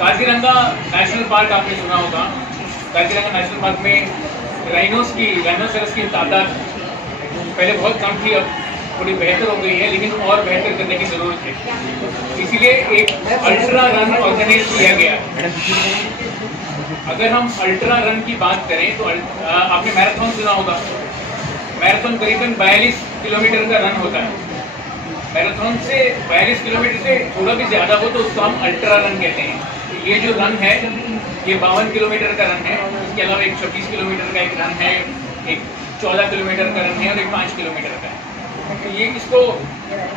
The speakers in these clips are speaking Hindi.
काजीरंगा नेशनल पार्क आपने सुना होगा। काजीरंगा नेशनल पार्क में राइनोसेरस की तादाद पहले बहुत कम थी, अब थोड़ी बेहतर हो गई है, लेकिन और बेहतर करने की ज़रूरत है। इसीलिए एक अल्ट्रा रन ऑर्गेनाइज किया गया है। अगर हम अल्ट्रा रन की बात करें तो आपने मैराथन सुना होगा। मैराथन करीबन 42 किलोमीटर का रन होता है। मैराथन से 42 किलोमीटर से थोड़ा भी ज़्यादा हो तो उसको हम अल्ट्रा रन कहते हैं। तो ये जो रन है ये 52 किलोमीटर का रन है। इसके अलावा एक 26 किलोमीटर का एक रन है, एक 14 किलोमीटर का रन है और एक 5 किलोमीटर का है। तो ये इसको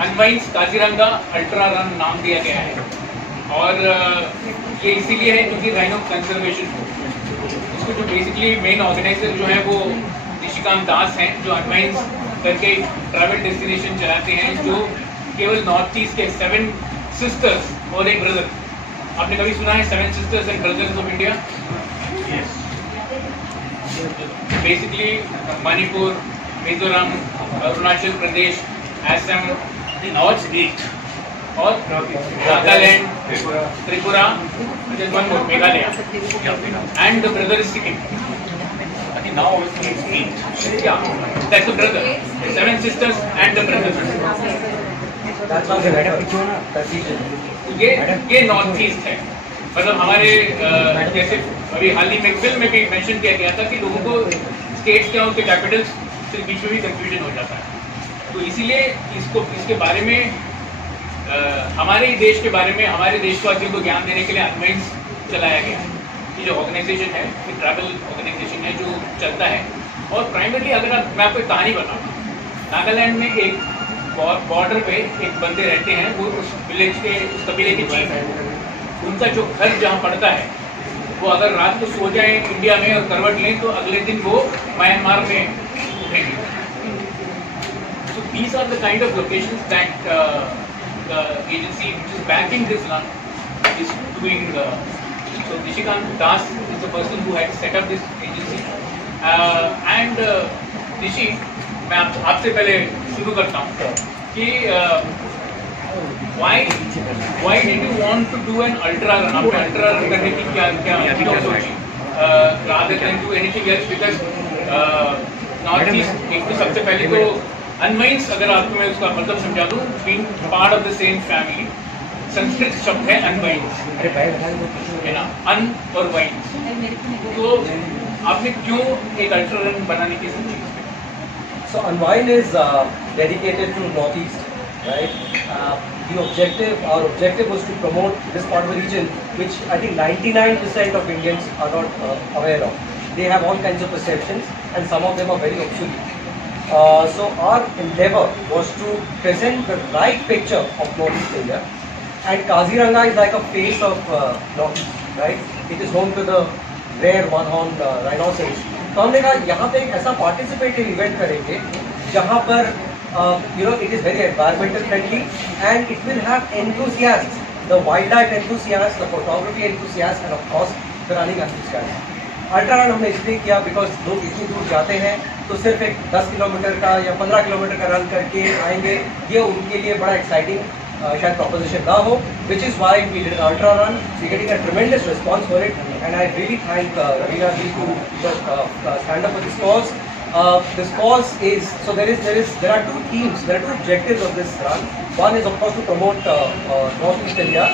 अनवाइंस काजीरंगा अल्ट्रा रन नाम दिया गया है। और ये इसीलिए है क्योंकि राइनो कंजर्वेशन इसको जो बेसिकली मेन ऑर्गेनाइजर जो है वो निशिकांत दास हैं, जो अनवाइंस करके ट्रैवल डेस्टिनेशन चलाते हैं, जो केवल नॉर्थ ईस्ट के 7 सिस्टर्स और एक ब्रदर। आपने कभी सुना है 7 sisters and brothers of India? Basically Manipur, Mizoram, Arunachal Pradesh, Assam और Nagaland, Tripura, Meghalaya and the brother is Sikkim. Now it's 8. Yeah, that's the brother. 7 sisters and the brother. ये नॉर्थ ईस्ट है। मतलब हमारे जैसे अभी हाल ही में फिल्म में भी मेंशन किया गया था कि लोगों को स्टेट्स क्या उनके कैपिटल्स से बीच में भी कंफ्यूजन हो जाता है। तो इसीलिए इसके बारे में हमारे देश के बारे में हमारे देशवासियों को ज्ञान देने के लिए अनवाइंस चलाया गया है। ये जो ऑर्गेनाइजेशन है ये ट्रैवल ऑर्गेनाइजेशन है जो चलता है। और प्राइमरली अगर मैं आपको एक कहानी बताऊँ, नागालैंड में एक बॉर्डर पे एक बंदे रहते हैं, वो उस विलेज के उस कबीले के चीफ हैं। उनका जो घर जहाँ पड़ता है वो अगर रात को सो जाए इंडिया में और करवट लें तो अगले दिन वो म्यांमार में उठेंगे। So these are the kind of locations that the agency which is backing this run is doing. So Nishikant Das is the person who had set up this agency. And Nishi, मैं आपसे पहले शुरू करता हूँ कि why did you want to do an ultra run? आपने ultra run करने की क्या सोची? Rather than do anything else, because North East एक तो सबसे पहले तो अनवाइंस, अगर आपको मैं उसका मतलब समझा दूँ, being part of the same family, Sanskrit शब्द है अनवाइंस, है ना, अन और वाइंस। तो आपने क्यों एक अल्ट्रा रन बनाने की सोची? So Unwind is dedicated to Northeast, right? Our objective was to promote this part of the region, which I think 99% of Indians are not aware of. They have all kinds of perceptions, and some of them are very obsolete. So our endeavor was to present the right picture of Northeast India, and Kaziranga is like a face of Northeast, right? It is home to the rare one-horned rhinoceros. तो हमने कहा यहाँ पे एक ऐसा पार्टिसिपेटिव इवेंट करेंगे जहाँ पर it is very environmental friendly and it will have enthusiasts, the wildlife enthusiasts, the photography enthusiasts and of course the running enthusiasts. Ultra run हमने इसलिए किया बिकॉज लोग इतनी दूर जाते हैं तो सिर्फ एक 10 किलोमीटर का या 15 किलोमीटर का रन करके आएंगे, ये उनके लिए बड़ा एक्साइटिंग शायद प्रॉपोजिशन ना हो, which is why we did an ultra run. We're getting a tremendous response for it, and I really thank Ravina ji to stand up for this cause. This cause is, so there are two themes, there are two objectives of this run. One is of course to promote Northeast India,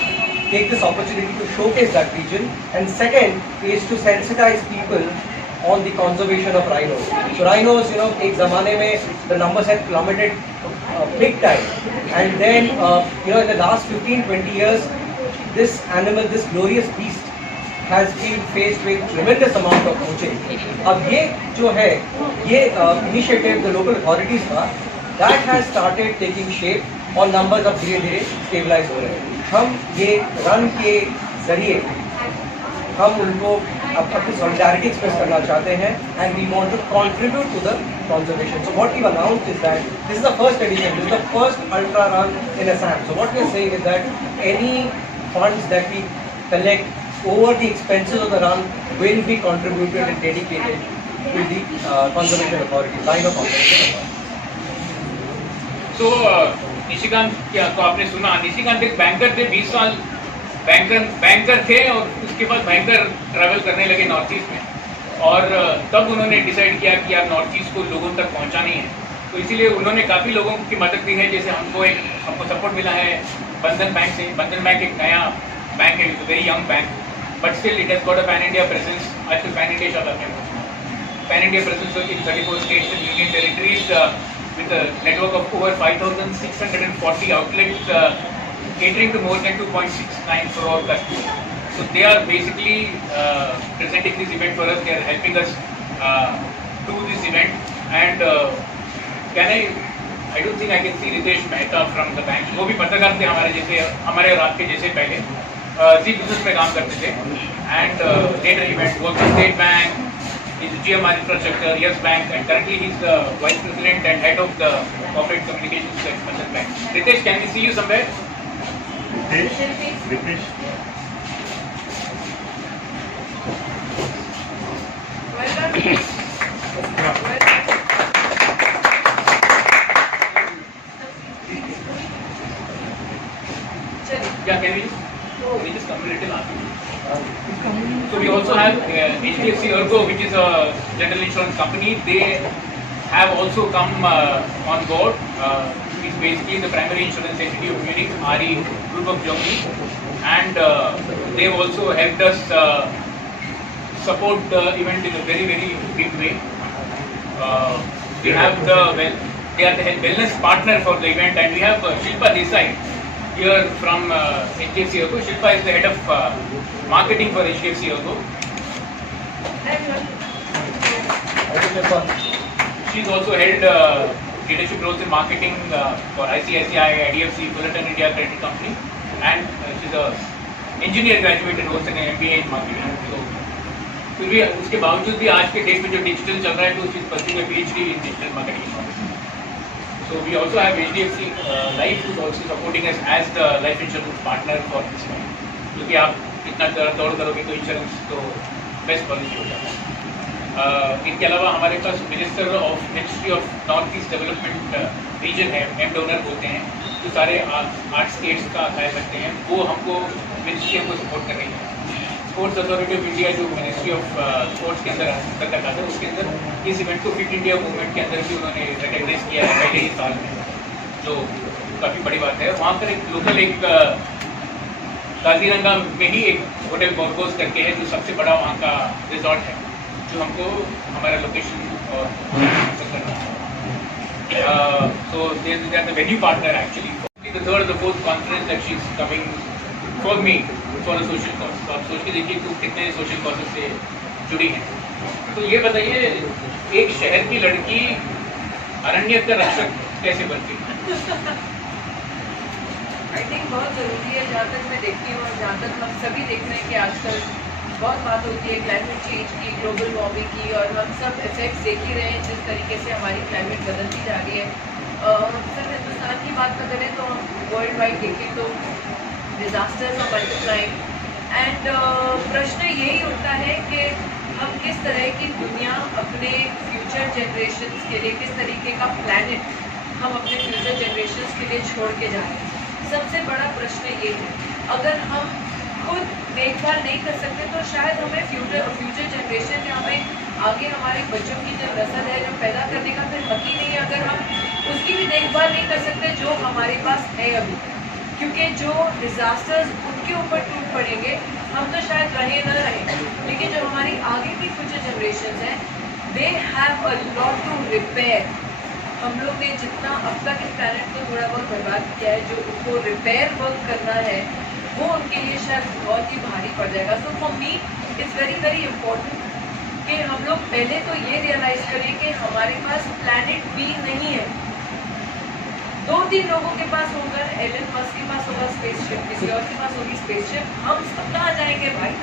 take this opportunity to showcase that region, and second is to sensitize people on the conservation of rhinos. So rhinos, एक ज़माने में the numbers had plummeted big time, and then in the last 15-20 years, this animal, this glorious beast, has been faced with tremendous amount of poaching. अब ये जो है ये initiative the local authorities का, that has started taking shape और numbers अब धीरे-धीरे stabilize हो रहे हैं. हम ये run के जरिए हम उनको अपनी solidarity express करना चाहते हैं, and we want to contribute to the conservation. So what we've announced is that this is the first edition, this is the first ultra run in Assam. So what we're saying is that any funds that we collect over the expenses of the run will be contributed and dedicated to the conservation authority, line of conservation authority. तो निशिकांत क्या तो आपने सुना, निशिकांत एक बैंकर थे, 20 साल बैंकर थे और उसके बाद बैंकर ट्रैवल करने लगे नॉर्थ ईस्ट में, और तब उन्होंने डिसाइड किया कि यार नॉर्थ ईस्ट को लोगों तक पहुंचानी है, तो इसीलिए उन्होंने काफ़ी लोगों की मदद की है। जैसे हमको सपोर्ट मिला है बंधन बैंक से। बंधन बैंक एक नया बैंक है, very young bank, but still it has got a pan India presence. आजकल पैन इंडिया शब्द है, pan India presence in 34 states and union territories with a network of over 5,640 outlets catering to more than 2.69 crore customers. So they are basically presenting this event for us. They are helping us do this event. And I don't think I can see Ritesh Mehta from the bank. वो भी पत्रकार थे हमारे जैसे, हमारे और आपके जैसे पहले जी बिजनेस में काम करते थे, and later he went to work in State Bank. He's GMR Infrastructure, Yes Bank, and currently he's the Vice President and Head of the Corporate Communications at Bandhan Bank. Ritesh, can we see you somewhere? Ritesh. Yeah, can we just come a little after? So we also have HDFC Ergo, which is a general insurance company. They have also come on board. It's basically the primary insurance entity of Munich, RE Group of Germany, and they've also helped us support the event in a very, very big way. We have they are the wellness partner for the event, and we have Shilpa Desai here from HDFC Ergo. Shilpa is the head of marketing for HDFC Ergo. She's also held leadership roles in marketing for ICICI, IDFC, Fullerton India Credit Company, and she's a engineer graduate and also an MBA in marketing. So फिर भी उसके बावजूद भी आज के डेट में जो डिजिटल चल रहा है, तो she's pursuing a PhD in digital marketing. So we also have HDFC Life, who's also supporting us as the life insurance partner for this one. क्योंकि आप इतना दौड़ करोगे तो इंश्योरेंस तो बेस्ट पॉलिसी हो जाता है। इनके अलावा हमारे पास ministry of north east development region है, एम डोनर बोलते हैं, जो सारे 8 स्टेट्स का ख्याल रखते हैं, वो हमको मिनिस्ट्री हमको सपोर्ट कर रही है। स्पोर्ट्स अथॉरिटी ऑफ इंडिया जो मिनिस्ट्री ऑफ स्पोर्ट्स के अंदर अंतर्गत आता है, उसके अंदर इस इवेंट को फिट इंडिया मूवमेंट के अंदर भी उन्होंने रिकग्नाइज किया है पहले ही साल में, जो काफ़ी बड़ी बात है। वहाँ पर एक लोकल काजीरंगा में ही एक होटल बोर्गोस करके है, जो सबसे बड़ा वहाँ का रिजॉर्ट है, जो हमको हमारा लोकेशन और करना है। So they are the venue partner actually. The third the fourth conference that she is coming for me for a social cause. तो आप सोच के देखिए कि कितने सोशल कॉजेज से जुड़ी हैं। तो ये बताइए, एक शहर की लड़की अरण्य का रक्षक कैसे बनती है? आई थिंक बहुत ज़रूरी है, जहाँ तक मैं देखती हूँ और जहाँ तक हम सभी देख रहे हैं कि आजकल बहुत बात होती है क्लाइमेट चेंज की, ग्लोबल वार्मिंग की, और हम सब इफेक्ट्स देख ही रहे हैं जिस तरीके से हमारी क्लाइमेट बदलती जा रही है। सिर्फ हिंदुस्तान की बात न करें तो हम वर्ल्ड वाइड देखें तो डिज़ास्टर्स और मल्टीप्लाइंग, एंड प्रश्न यही उठता है कि हम किस तरह की दुनिया अपने फ्यूचर जनरेशन्स के लिए, किस तरीके का प्लैनेट हम अपने फ्यूचर जनरेशन्स के लिए छोड़ के जा रहे हैं। सबसे बड़ा प्रश्न ये है, अगर हम खुद देखभाल नहीं कर सकते तो शायद हमें फ्यूचर जनरेशन या हमें आगे हमारे बच्चों की जो नस्ल है जो पैदा करने का फिर हक ही नहीं है, अगर हम उसकी भी देखभाल नहीं कर सकते जो हमारे पास है अभी, क्योंकि जो डिज़ास्टर्स उनके ऊपर टूट पड़ेंगे, हम तो शायद रहे न रहे, लेकिन जो हमारी आगे की फ्यूचर जनरेशन हैं, they have a lot to repair. हम लोग ने जितना अब तक इस प्लैनेट को थोड़ा बहुत बर्बाद किया है, जो उनको रिपेयर वर्क करना है वो उनके लिए शायद बहुत ही भारी पड़ जाएगा। So for me it's very very important कि हम लोग पहले तो ये रियलाइज़ करें कि हमारे पास प्लैनेट बी नहीं है। 2-3 लोगों के पास होगा, एलन मस्क के पास होगा स्पेसशिप, किसी और के पास होगी स्पेसशिप, हम सब कहाँ जाएंगे भाई?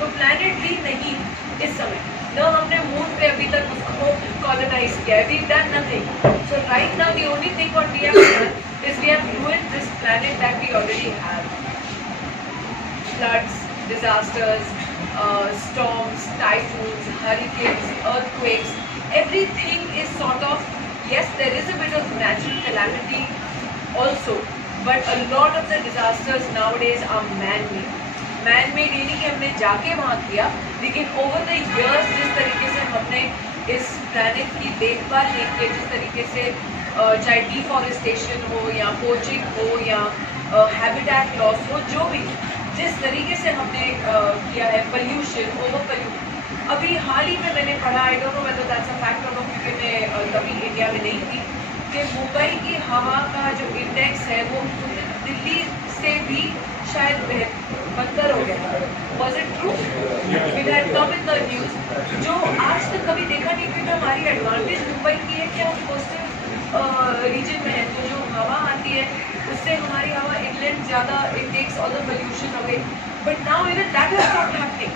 तो प्लैनेट बी नहीं इस समय, न हमने मून पे अभी तक उसको कॉलोनाइज किया है, we done nothing. So right now the only thing what we have done is we have ruined this planet that we already have. Floods, disasters, storms, typhoons, hurricanes, earthquakes. Everything is sort of, yes, there is a bit of natural calamity also, but a lot of the disasters nowadays are man-made. Man-made ये नहीं कि हमने जाके वहाँ किया, लेकिन over the years जिस तरीके से हमने इस planet की देखभाल नहीं की, जिस तरीके से चाहे डिफॉरेस्टेशन हो या पोचिंग हो या हैबिटेट लॉस हो, जो भी जिस तरीके से हमने किया है, पोल्यूशन, ओवर पोल्यूशन। अभी हाल ही में मैंने पढ़ा, I don't know whether that's a fact और नॉट, क्योंकि मैं कभी इंडिया में नहीं थी, कि मुंबई की हवा का जो इंडेक्स है वो दिल्ली से भी शायद बदतर हो गया। Was it true? It had come in the news, जो आज तक कभी देखा नहीं, क्योंकि हमारी एडवांटेज मुंबई की है कि हम कोस्टल रीजन में है, तो जो हवा आती है उससे हमारी हवा इनलैंड ज़्यादा, it takes all the pollution away, but now even that is not happening.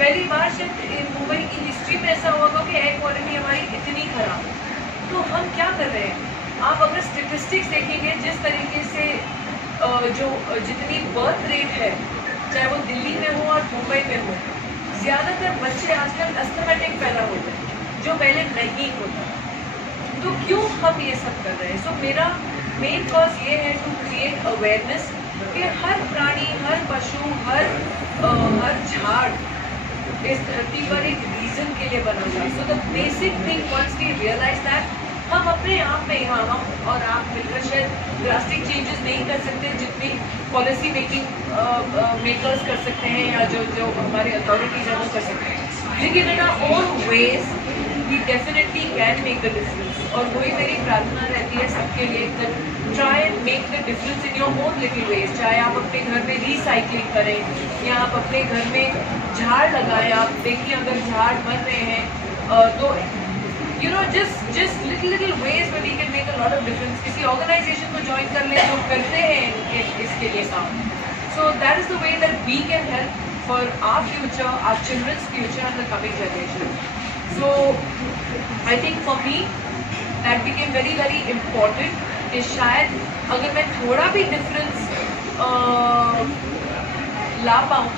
पहली बार शायद मुंबई की हिस्ट्री में ऐसा होगा कि एयर क्वालिटी हमारी इतनी खराब है। तो हम क्या कर रहे हैं? आप अगर स्टेटिस्टिक्स देखेंगे, जिस तरीके से जो जितनी बर्थ रेट है, चाहे वो दिल्ली में हो और मुंबई में हो, ज़्यादातर बच्चे आजकल अस्थमेटिक पैदा होते हैं, जो पहले नहीं होता। तो क्यों हम ये सब कर रहे हैं? सो मेरा मेन कॉज ये है टू क्रिएट अवेयरनेस कि हर प्राणी, हर पशु, हर झाड़ इस धरती पर एक रीजन के लिए बना हुआ है। So the basic thing once we realise that, हम अपने आप में यहाँ हम और आप मिलकर शायद ड्रास्टिक चेंजेस नहीं कर सकते जितनी पॉलिसी मेकर्स कर सकते हैं या जो हमारे अथॉरिटीज हैं वो कर सकते हैं, लेकिन in our own ways we definitely can make the difference. और वही मेरी प्रार्थना रहती है सबके लिए, try and make the difference in your own little ways. चाहे आप अपने घर में रिसाइकलिंग करें या आप अपने घर में झाड़ लगाएं। आप देखिए अगर झाड़ बन रहे हैं तो you know just little ways में we can make a lot of difference. किसी ऑर्गेनाइजेशन को ज्वाइन कर लें जो करते हैं इसके लिए काम। So that is the way that we can help for our future, our children's future and the coming generation. So I think for me that became very very important कि शायद अगर मैं थोड़ा भी डिफरेंस ला पाऊँ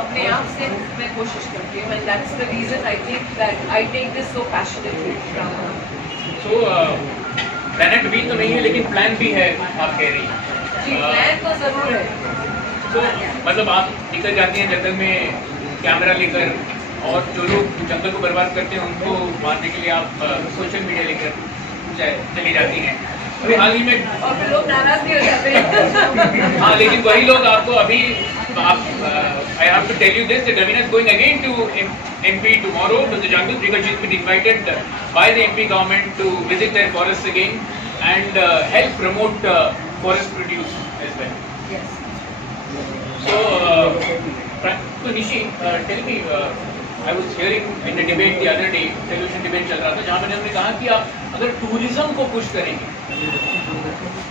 अपने आप से, मैं कोशिश करती हूँ। And that's the reason I think that I take this so passionately. So plan B तो नहीं है लेकिन प्लान भी है, आप कह रही हैं? जी, प्लान तो ज़रूर है। तो मतलब आप निकल जाती हैं जंगल में कैमरा लेकर, और जो लोग जंगल को बर्बाद करते हैं उनको मारने के लिए आप सोशल मीडिया लेकर चली जाती हैं। अभी हाल ही में और फिर लोग नाराज भी हो जाते हैं। हाँ, लेकिन वही लोग आपको अभी I have to tell you this, that Ravina is going again to MP tomorrow to the jungle because she's been invited by the MP government to visit their forests again and help promote forest produce as well. Yes. So Nishi, tell me, I was hearing in a debate the other day, television debate चल रहा था, जहाँ मैंने हमने कहा कि आप अगर टूरिज्म को पुश करेंगे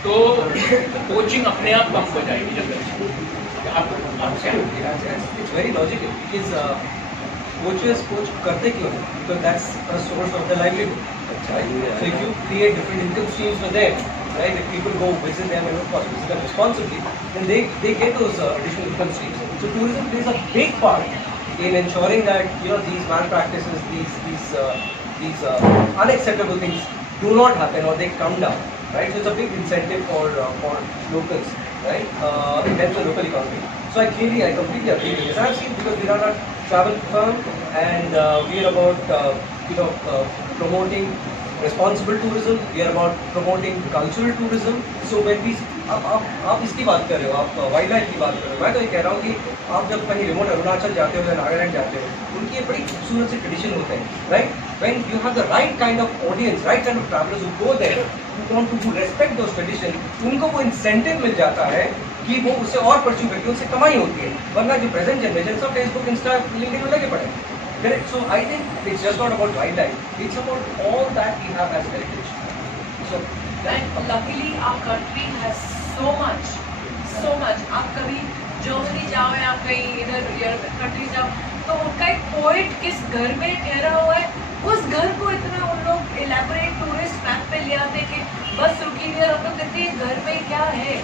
तो पोचिंग अपने आप कम हो जाएगी जंगल से। It's very logical because poachers poach करते क्यों हैं? Because that's a source of the livelihood. So if you create different income streams for them, right? If people go visit them and of course visit them responsibly, then they get those additional income streams. So tourism plays a big part in ensuring that these malpractices, these unacceptable things do not happen or they come down, right? So it's a big incentive for locals, right? It helps the local economy. So I completely agree with this. I've seen, because we run a travel firm and we are about promoting responsible tourism. We are about promoting cultural tourism. So when we आप इसकी बात कर रहे हो, आप वाइल्ड लाइफ की बात कर रहे हो, मैं तो ये कह रहा हूँ कि आप जब कहीं रिमोट अरुणाचल जाते हो या नागालैंड जाते हो, उनकी बड़ी खूबसूरत से ट्रेडिशन होते हैं, right? When you have the right kind of audience, right kind of travelers who go there, who want to respect those traditions, उनको वो इंसेंटिव मिल जाता है कि वो उससे और परस्यू करके उससे कमाई होती है। वरना जो प्रेजेंट जनरेशन सब फेसबुक, इंस्टा, लिंक्डइन में लगे पड़े। Correct? So I think it's just not about wildlife. It's about all that we have as heritage. So And luckily our country has so much. आप कभी जर्मनी जाओ या कहीं इधर यूरोपियन कंट्री जाओ, तो उनका एक पोएट किस घर में ठहरा हुआ है, उस घर को इतना उन लोग इलेबोरेट टूरिस्ट मैप पे ले आते कि बस रुकिए, हम लोग कहते हैं घर में क्या है,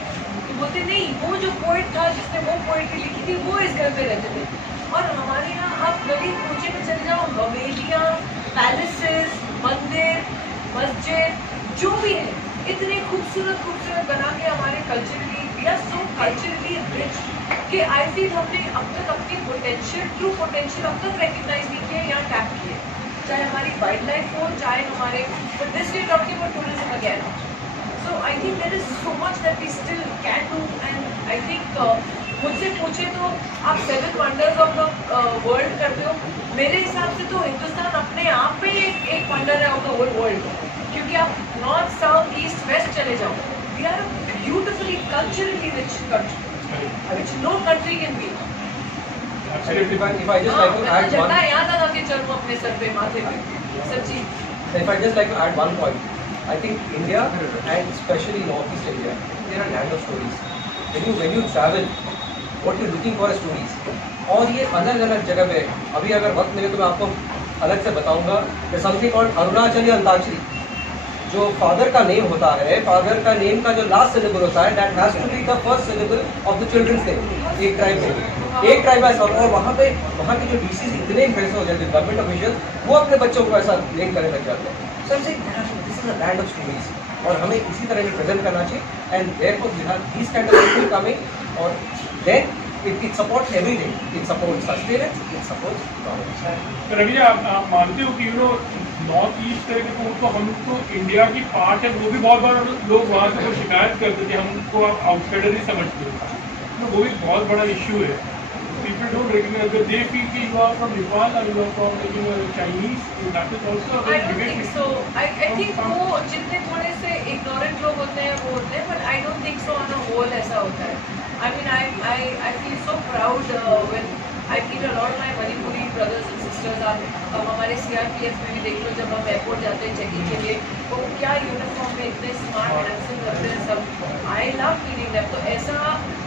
बोलते नहीं, वो जो पोइट था जिसने वो पोइट्री लिखी थी वो इस घर पे रहते थे। और हमारे यहाँ आप गली कूचे में चले जाओ, हवेलियाँ, पैलेसेस, मंदिर, मस्जिद जो भी है इतने खूबसूरत खूबसूरत बना के हमारे culturally, we are so culturally rich कि आई फील हमने अब तक अपनी पोटेंशियल, ट्रू पोटेंशियल अब तक रिकग्नाइज नहीं किया या टैप किए, चाहे हमारी वाइल्ड लाइफ हो, चाहे हमारे this we talking about tourism again. So I think there is so much that we still can do and I think मुझसे पूछे तो आप 7 वंडर्स ऑफ द वर्ल्ड करते हो, मेरे हिसाब से तो हिंदुस्तान अपने आप में एक वंडर है ऑफ द होल वर्ल्ड, क्योंकि आप नॉर्थ साउथ ईस्ट वेस्ट चले जाओ, we are a beautifully culturally rich country which no country can be. Absolutely. If I just like to add one, झंडा यहाँ लगा के चलूँ अपने सर पे, माथे पे, सच्ची। if I just like to add one point, I think India and especially Northeast India, they are a land of stories. When you travel, what you're looking for is stories. और ये अलग अलग जगह पे, अभी अगर वक्त मिले तो मैं आपको अलग से बताऊंगा, there's something called अरुणाचली अंताक्षरी, जो फादर का नेम होता है, फादर का नेम का जो लास्ट सिलेबल होता है, that has to be the first syllable of the children's name, एक ट्राइब में, एक ट्राइब ऐसा। और वहाँ पे वहाँ के जो डीसीज इतने इंप्रेस हो जाते हैं, गवर्नमेंट ऑफिशियल वो अपने बच्चों को ऐसा लिंक करने लग जाते हैं। So I say this is a land of stories, और हमें इसी तरह से प्रेजेंट करना चाहिए, and therefore we have this kind of people coming, और then it supports everything. It supports sustenance, it supports economy. तो रवि जी, आप मानते हो कि नॉर्थ ईस्ट करके तो उनको हम तो इंडिया की पार्ट है, वो भी बहुत बार लोग वहाँ से वो शिकायत करते थे, हम उनको आप आउटसाइडर ही समझते हैं, तो वो एक बहुत बड़ा इशू है। People don't recognize that they feel कि you are from Nepal or you are from Chinese, that is also a I big don't debate. think so. I think वो जितने थोड़े से ignorant लोग होते हैं वो होते हैं, but I don't think so on a whole ऐसा होता है। I mean I feel so proud when I meet a lot of my Manipuri brothers and sisters। आप हमारे CRPF में भी देख लो, जब हम एयरपोर्ट जाते हैं चेकिंग के लिए, वो क्या यूनिफॉर्म में इतने स्मार्ट हैंडसम लगते हैं सब। I love meeting them. तो ऐसा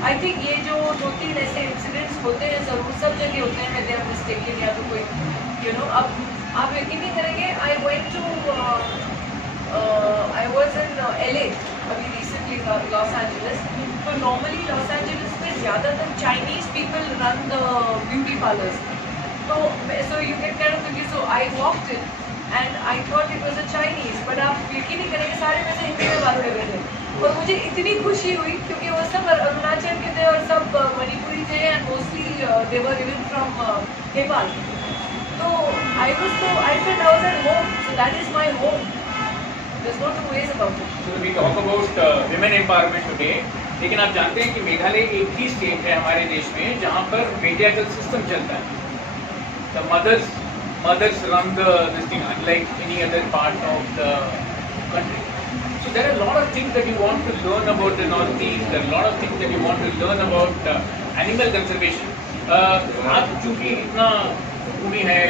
आई थिंक ये जो 2-3 ऐसे इंसिडेंट्स होते हैं, ज़रूर सब जगह होते हैं, दे आर मिस्टेकन या तो कोई अब आप यकीन नहीं करेंगे, I went to I was in LA अभी रिसेंटली, लॉस एंजलिस। तो नॉर्मली लॉस एंजलिस में ज़्यादातर Chinese people run the beauty parlours. तो so you can kind of confuse, so I walked in and I thought it was a Chinese, but आप यकीन नहीं करेंगे सारे में से हिंदी में बात कर रहे थे। और मुझे इतनी खुशी हुई क्योंकि वो सब अरुणाचल के थे और सब मणिपुरी थे, and mostly they were even from Nepal. तो I felt I was at home, so that is my home, there is no two ways about it. So we talk about women empowerment today, लेकिन आप जानते हैं कि मेघालय एक ही स्टेट है हमारे देश में जहाँ पर पेट्रियार्कल सिस्टम चलता है। The mothers run this thing, unlike any other part of the country. So there are a lot of things that you want to learn about the Northeast. There are a lot of things that you want to learn about animal conservation. आप चूँकि इतना भूमि है,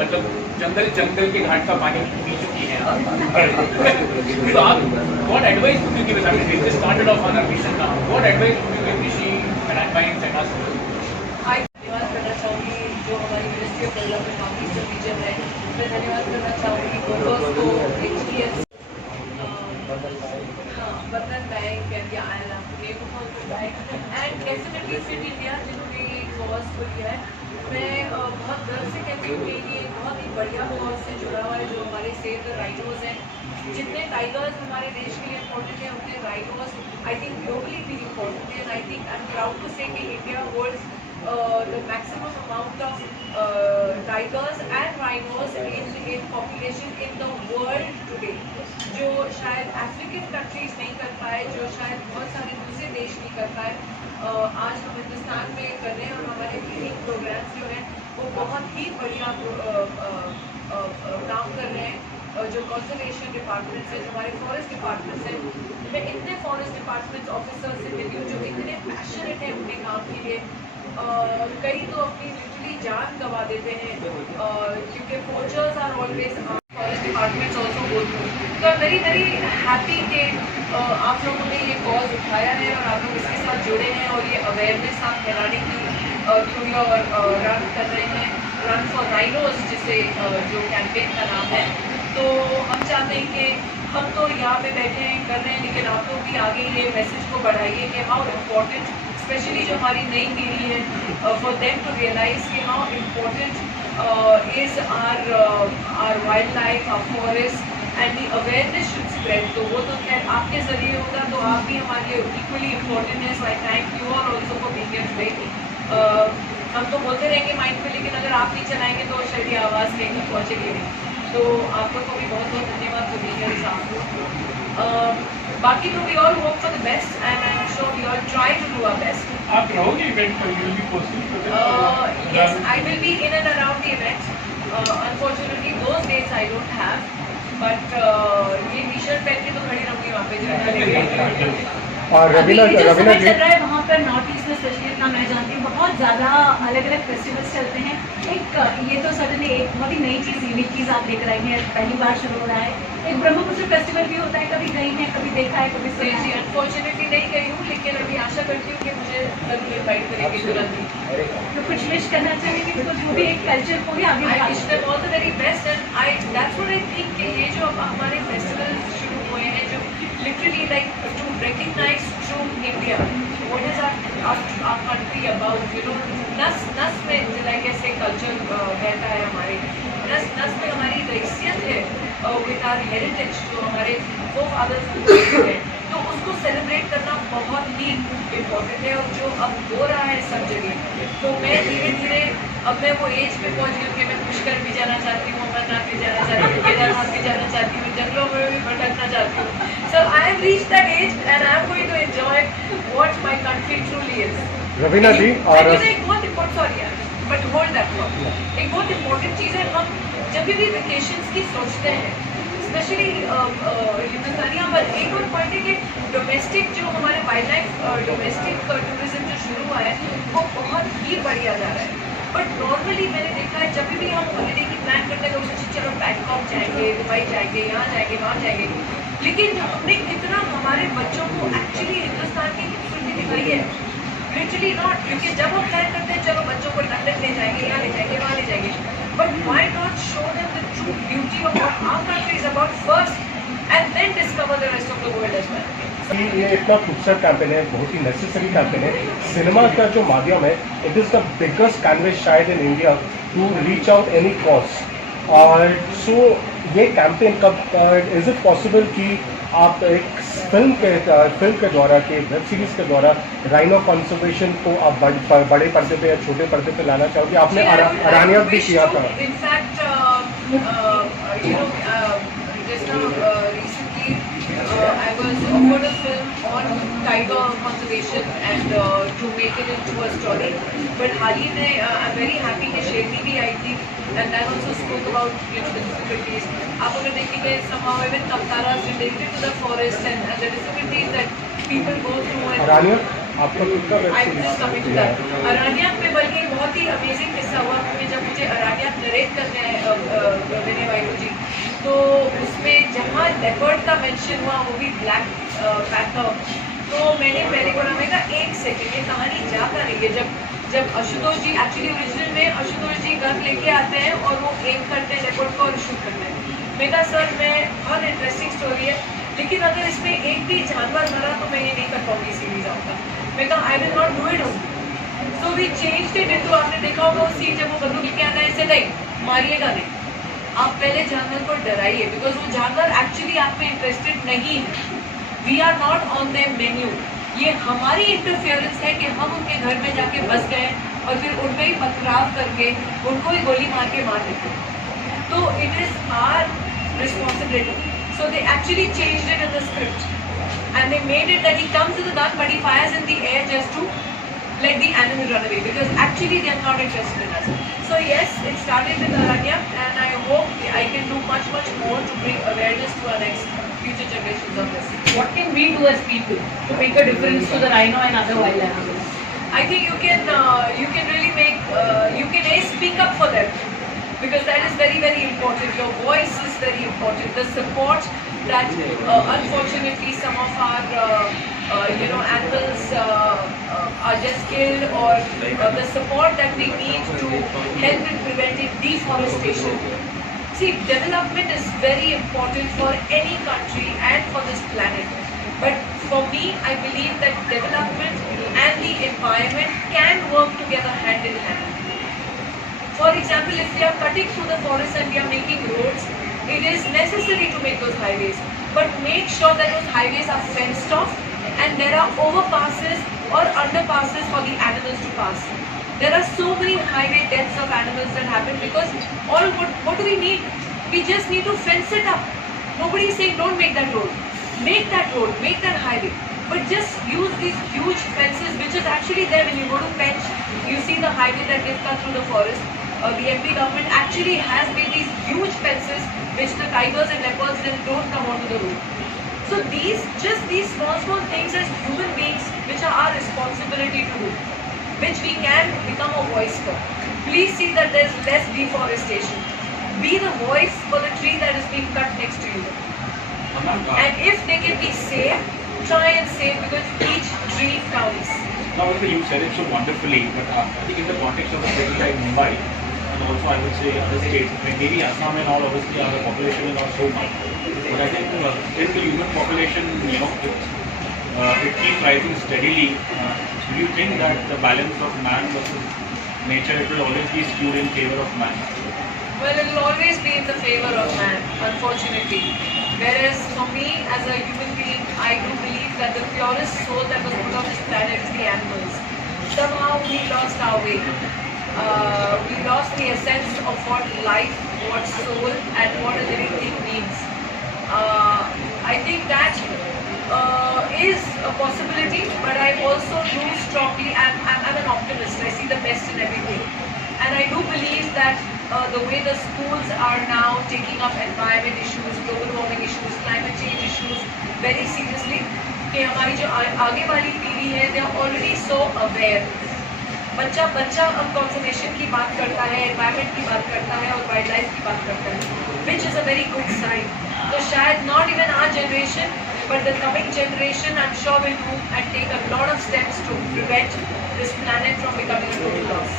मतलब जंगल के घाट का पानी पी चुकी हैं आप, तो आप what advice would you give us? I mean, we just started off on our mission now. What advice would you give Rishi and Mines and us? I धन्यवाद करना चाहूँगी जो हमारी ministry of development north east region है। मैं धन्यवाद करना चाहूँगी गोवर्स को, HDF, बंधन bank and definitely fit India जिन्होंने ये कॉज को लिया है। मैं बहुत गर्व से कहती हूँ कि ये बहुत ही बढ़िया कॉज से जुड़ा हुआ है जो हमारे सेव द राइनोज हैं। जितने टाइगर्स हमारे देश के लिए इम्पोर्टेंट है उतने राइनोज आई थिंक ग्लोबली भी इम्पोर्टेंट है। And I think I am proud to say कि India holds the maximum amount of tigers and rhinos in population in the world today, जो शायद अफ्रीकन कंट्रीज नहीं कर पाए, जो शायद बहुत सारे दूसरे देश नहीं कर पाए, आज हम हिंदुस्तान में कर रहे हैं। और हमारे ब्रीडिंग प्रोग्राम्स जो हैं वो बहुत ही बढ़िया काम कर रहे हैं। जो कंजर्वेशन डिपार्टमेंट्स हैं, जो हमारे फॉरेस्ट डिपार्टमेंट्स हैं, मैं इतने फॉरेस्ट डिपार्टमेंट्स ऑफिसर्स से मिली हूँ जो इतने पैशनेट हैं अपने काम के लिए। कई तो अपनी लिटरली जान गंवा देते हैं क्योंकि poachers are always forest departments also go through. तो वेरी वेरी हैप्पी कि आप लोगों ने ये कॉज उठाया है और आप लोग इसके साथ जुड़े हैं और ये अवेयरनेस आप फैलाने की थ्रू योर रन कर रहे हैं, रन फॉर राइनोज जिसे जो कैंपेन का नाम है। तो हम चाहते हैं कि हम तो यहाँ पे बैठे हैं कर रहे हैं, लेकिन आप लोग भी आगे ये मैसेज को बढ़ाइए कि हाउ इम्पोर्टेंट, स्पेशली जो हमारी नई पीढ़ी है, फॉर देम टू रियलाइज कि how important is our wild life, our forest and the awareness should spread. तो वो तो खैर आपके जरिए होगा, तो आप भी हमारे लिए इक्वली इम्पोर्टेंट है। So I thank you all also for being here today. हम तो बोलते रहेंगे माइंड पे, लेकिन अगर आप नहीं चलाएंगे तो शायद ये आवाज़ कहीं पहुँचेगी नहीं। तो आप लोग को भी बहुत बहुत धन्यवाद फॉर बीइंग हियर साहब। बाकी तो we all hope for the best and I am sure we all try to do our best. आप रहोगे इवेंट पर, you will be posting? Yes, I will be in and around the event. Unfortunately, those dates I don't have. But ये टी-शर्ट पहन के तो खड़ी रहूँगी वहाँ पे जो डालेंगे। और अभी रवीना जो रवीना समय जी, चल रहा है वहाँ पर नॉर्थ ईस्ट में स्पेशली, इतना मैं जानती हूँ, बहुत ज़्यादा अलग अलग फेस्टिवल्स चलते हैं। एक ये तो सडनली एक बहुत ही नई चीज़, यूनिक चीज़ आप लेकर आई हैं, पहली बार शुरू हो रहा है। एक ब्रह्मपुत्र फेस्टिवल भी होता है, कभी गई हैं, कभी देखा है, कभी सुना जी, है? अनफॉर्चुनेटली नहीं गई हूँ, लेकिन अभी आशा करती हूँ कि मुझे जरूर इन्वाइट करेंगे तुरंत ही। तो कुछ विश करना चाहेंगे तो जो भी एक कल्चर को भी आगे I बढ़ाना wish them all the very best and that's what I think कि ये जो अब हमारे festivals शुरू हुए हैं, जो literally like to recognize true India, what is our country about, you know, नस में like ऐसे culture रहता है हमारे, नस में हमारी हैसियत है with our heritage, जो हमारे forefathers हैं, तो उसको सेलिब्रेट करना बहुत ही इम्पोर्टेंट है। और जो अब हो रहा है सब जगह, तो मैं धीरे धीरे अब मैं वो एज पे पहुंच गई हूँ कि मैं पुष्कर भी जाना चाहती हूँ, अमरनाथ भी जाना चाहती हूँ, केदारनाथ भी जाना चाहती हूँ, जंगलों में भी भटकना चाहती हूँ। So I have reached that age and I am going to enjoy what my country truly is. Raveena ji, और एक बहुत इम्पोर्टेंट, सॉरी यार, बट होल्ड दैट थॉट, एक बहुत इम्पोर्टेंट चीज़ है, हम जब भी वेकेशंस की सोचते हैं, स्पेशली हिंदुस्तानियों पर एक और पॉइंट है कि डोमेस्टिक जो हमारे वाइल्ड लाइफ डोमेस्टिक टूरिज्म जो शुरू हुआ है वो बहुत ही बढ़िया जा रहा है। बट नॉर्मली मैंने देखा है जब भी हम हॉलीडे की प्लान करते हैं लोग सोचते चलो बैंकॉक जाएंगे, दुबई जाएंगे, यहाँ जाएंगे, वहाँ जाएंगे, लेकिन हमने कितना हमारे बच्चों को एक्चुअली हिंदुस्तान की खूबसूरती दिखाई है? लिटरली नॉट, क्योंकि जब हम प्लान करते हैं चलो बच्चों को लंदन ले जाएंगे, यहाँ ले जाएंगे, वहाँ ले जाएंगे, but why not show them the true beauty of what our country is about first and then discover the rest of the world as well. ये इतना खूबसूरत कैंपेन है, बहुत ही नेसेसरी कैंपेन है। सिनेमा का जो माध्यम है, it is the biggest canvas शायद in India to reach out any cause. और सो ये कैंपेन कब इज़ इट पॉसिबल कि आप एक फिल्म के द्वारा, के वेब सीरीज के द्वारा राइनो कंजर्वेशन को आप बड़े पर्दे पे या छोटे पर्दे पे लाना चाहोगे? आपने अरानिया भी किया था। In fact you know, just now recently I was offered a film on tiger conservation and to make it into a story, but हाल ही में I'm very happy कि शेरनी भी आई थी and that also spoke about, you know, the difficulties. आप अगर देखेंगे somehow even Navtara is related to the forest and the difficulties that people go through and अरानिया आपका खुद का web I'm just coming to that. अरानियत में बल्कि बहुत ही अमेजिंग किस्सा हुआ, क्योंकि जब मुझे अरानियत नरेट करने हैं विनय वायु जी, तो उसमें जहाँ लेपर्ड का मेंशन हुआ वो भी ब्लैक पैंथर, तो मैंने पहले बोला, मैं कहा एक सेकेंड, ये कहानी जा कर रही है। जब आशुतोष जी एक्चुअली ओरिजिनल में आशुतोष जी गन लेके आते हैं और वो एम करते हैं लेपर्ड को और शूट करते हैं, मैं कहा सर मैं बहुत इंटरेस्टिंग स्टोरी है, लेकिन अगर इसमें एक भी जानवर मरा तो मैं ये नहीं कर पाऊंगी सीरीज आपका। मैं कहा I will not do it. So we changed it into, आपने देखा होगा वो सीन जब वो बंदूक लेके आता है, ऐसे नहीं मारिएगा नहीं, आप पहले जानवर को डराइए, बिकॉज वो जानवर एक्चुअली आप में इंटरेस्टेड नहीं है। We are not on their menu. ये हमारी इंटरफेरेंस है कि हम उनके घर में जाके बस गए और फिर उनमें ही पथराव करके उनको ही गोली मार के मार देते हैं। तो it is our responsibility. So they actually changed it in the script and they made it that he comes with a gun but he fires in the air just to let the animal run away, because actually they are not interested in us. So yes, it started with Aranya and I hope I can do much more to bring awareness to our next future generations of this. What can we do as people to make a difference to the rhino and other wild animals? I think you can really make you can speak up for them, because that is very important. Your voice is very important. The support that unfortunately some of our animals are just killed, or the support that we need to help in preventing deforestation. See, development is very important for any country and for this planet. But for me, I believe that development and the environment can work together hand in hand. For example, if we are cutting through the forest and we are making roads, it is necessary to make those highways. But make sure that those highways are fenced off and there are overpasses or underpasses for the animals to pass. There are so many highway deaths of animals that happen because what do we need? We just need to fence it up. Nobody is saying don't make that road. Make that road, make that highway. But just use these huge fences which is actually there when you go to Pench. You see the highway that gets cut through the forest. The MP government actually has made these huge fences which the tigers and leopards then don't come onto the road. So these small things as human beings which are our responsibility to do, which we can become a voice for. Please see that there is less deforestation. Be the voice for the tree that is being cut next to you. And if they can be saved, try and save because each tree counts. Now, you said it so wonderfully, but I think in the context of a city like Mumbai, and also I would say other states, I mean, maybe Assam and all, obviously, the population is not so much. But I think if the human population, it keeps rising steadily, do you think that the balance of man versus nature, it will always be skewed in favor of man? Well, it will always be in the favor of man, unfortunately. Whereas for me, as a human being, I do believe that the purest soul that was put on this planet is the animals. Somehow we lost our way. We lost the essence of what life, what soul, and what a living thing means. I think that is a possibility, but I also do strongly, I'm an optimist. I see the best in everything. And I do believe that the way the schools are now taking up environment issues, global warming issues, climate change issues very seriously, कि हमारी जो आगे वाली पीढ़ी है, they are already so aware. बच्चा अब conservation की बात करता है, environment की बात करता है और wildlife की बात करता है, which is a very good sign. तो शायद not even our generation, but the coming generation, I'm sure will do and take a lot of steps to prevent this planet from becoming a total loss.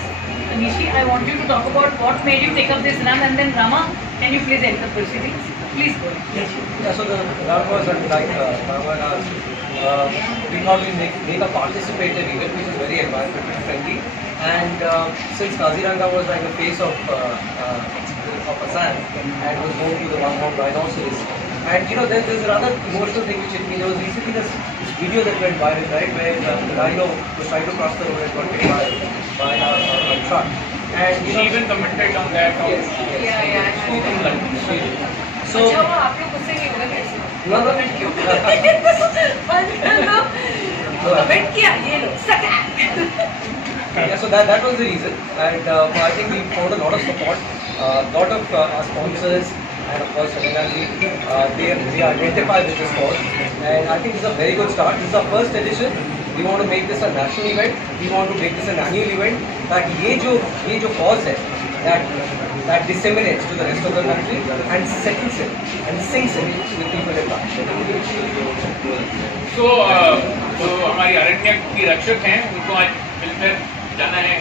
Nishi, I want you to talk about what made you take up this run, and then Rama, can you please end the proceedings? Please go ahead. Yeah, so the run was like Rama asked, we thought we'd make a participative event which is very environmentally friendly. And since Kaziranga was like the face of Assam and was home to the one-horned rhinoceros, and there's another emotional thing which hit me. There was recently this video that went viral, right, where the rhino was trying to cross the road and got hit by a truck. And She even commented on that. yes. So अच्छा वो आप लोग उससे नहीं होगा कैसे? No. कमेंट क्यों? बंद कर दो. कमेंट किया ये लो सटा. yeah, so that was the reason, and I think we found a lot of support. Lot of our sponsors and of course Shaninaji, they identify with this cause, and I think this is a very good start. This is our first edition. We want to make this a national event. We want to make this an annual event. That ये जो cause है, that disseminates to the rest of the country and settles it and sinks in with people at large. So, जो हमारी अरण्य की रक्षक हैं, उनको आज फिल्मफेयर जाना है.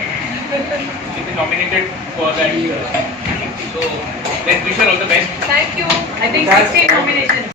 She's been nominated for that. So, let's wish her all the best. Thank you. I think 16 nominations.